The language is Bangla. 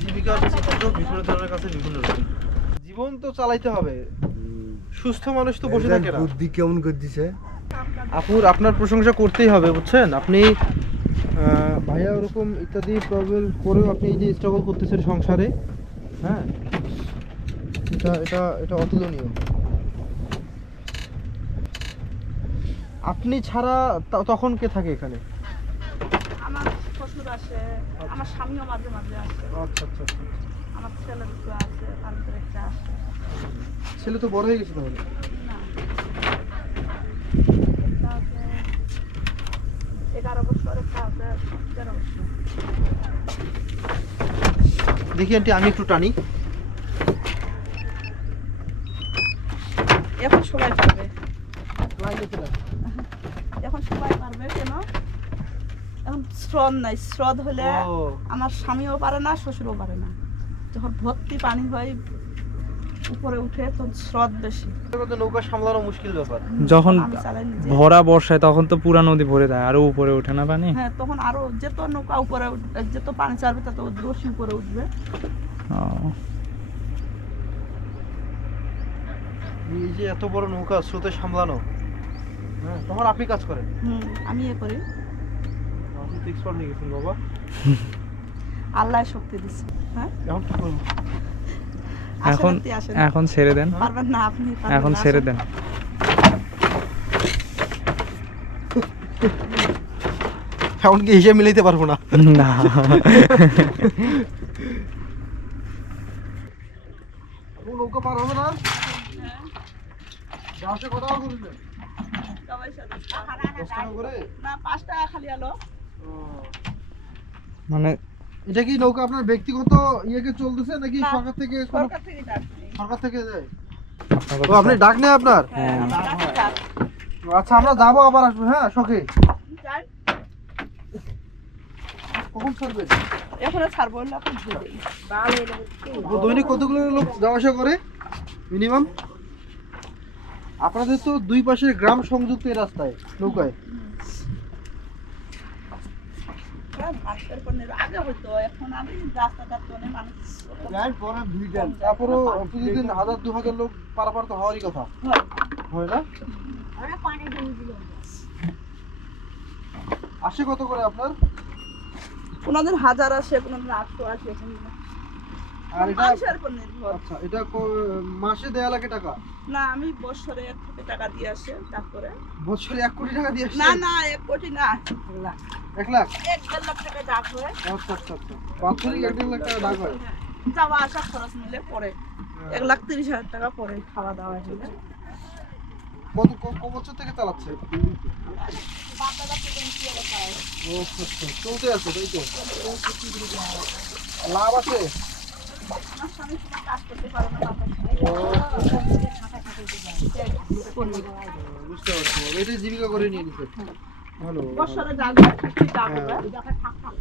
জীবিকার চিত্র বিভিন্ন জনের কাছে বিভিন্ন রকম। জীবন তো চালাইতে হবে। সুস্থ মানুষ তো বসে থাকে না। বুদ্ধি কেমন করে দিছে? আপুর আপনার প্রশংসা করতেই হবে বুঝছেন? আপনি ভাইয়া ওরকম ইত্যাদি প্রবলেম করেও আপনি এই যে স্ট্রাগল করতেছেন সংসারে হ্যাঁ? এটা এটা এটা অতুলনীয়। আপনি ছাড়া তখন কে থাকে এখানে? আসে আমার স্বামীও মাঝে মাঝে আসে। আচ্ছা আচ্ছা আচ্ছা। আমার ছেলে দুটো আছে তার ভিতরে একটা আসে। ছেলে তো বড় হয়ে গেছে তাহলে? না। এগারো বছর একটা আছে তেরো বছর। দেখি আন্টি আমি একটু টানি। এখন সবাই লাইনে চলে আসো। এখন সবাই পারবে কেন স্রোত নাই স্রোত হলে আমার স্বামীও পারে না শ্বশুরও পারে না। যখন ভর্তি পানি হয় উপরে উঠে তখন স্রোত বেশি। নৌকা সামলানো মুশকিল ব্যাপার। যখন আমি ভরা বর্ষায় তখন তো পুরা নদী ভরে যায় আরও উপরে ওঠে না পানি? হ্যাঁ তখন আরও যেত নৌকা উপরে যত পানি চালবে তত রশি উপরে উঠবে। এই যে এত বড় নৌকা স্রোতে সামলানো হ্যাঁ তোমার আপনি কাজ করেন? হুম আমি এ করি। নিয়ে বাবা। আল্লাহ শক্তি দিচ্ছে হ্যাঁ? এখন কি করব? এখন এখন ছেড়ে দেন। পারবেন না আপনি এখন ছেড়ে দেন। এখন কি হিসেব মিলাইতে পারব না? না। নৌকা পার হবে না? সবাই সাথে। টাকা করে না পাঁচ টাকা খালি আলো। মানে এটা কি নৌকা আপনার ব্যক্তিগত ইয়েকে চলতেছে নাকি সরকার থেকে কোনো সরকার থেকে সরকার থেকে ও কথা- আপনি ডাক নেই আপনার? হ্যাঁ হ্যাঁ। আচ্ছা আমরা যাব আবার আসব হ্যাঁ শখে কখন ছাড়বেন এখানে ছাড়বো না এখন দিয়ে দেই। ও, দৈনিক কতগুলো লোক যাওয়া আসা করে? মিনিমাম? আপনাদের তো দুই পাশে গ্রাম সংযুক্ত এই রাস্তায় নৌকায়। মানুষের আগে হইতো। এখন আমি রাস্তাটা অনেক মানুষ পরে দুইটা। তারপরও প্রতিদিন হাজার দু হাজার লোক পারাপার তো হওয়ারই কথা। হয়। না? আসে কত করে আপনার? কোনোদিন হাজার আসে কোনোদিন আটশো আসে আর এটা আচ্ছা এটা মাসে দেয়া লাগে টাকা? না আমি বছরে এক কোটি টাকা দিয়ে আসে ডাক্তারে বছরে এক কোটি টাকা দিয়ে না না এক কোটি না। এক লাখ? এক দেড় লাখ টাকা ডাক হয়। আচ্ছা আচ্ছা আচ্ছা। বাৎসরিক এক দেড় লাখ টাকা ডাক হয়? যাওয়া আসা খরচ মিলে পরে। এক লাখ তিরিশ হাজার টাকা পরে খাওয়া দাওয়া মিলে কত ক- বছর থেকে চালাচ্ছে? আচ্ছা আচ্ছা। চলতে আছে তাই তো? লাভ আছে? বুঝতে পারছি। এটাই জীবিকা করে নিয়ে নিছে। ভালো ভালো। বছরে ঠাক। হবে।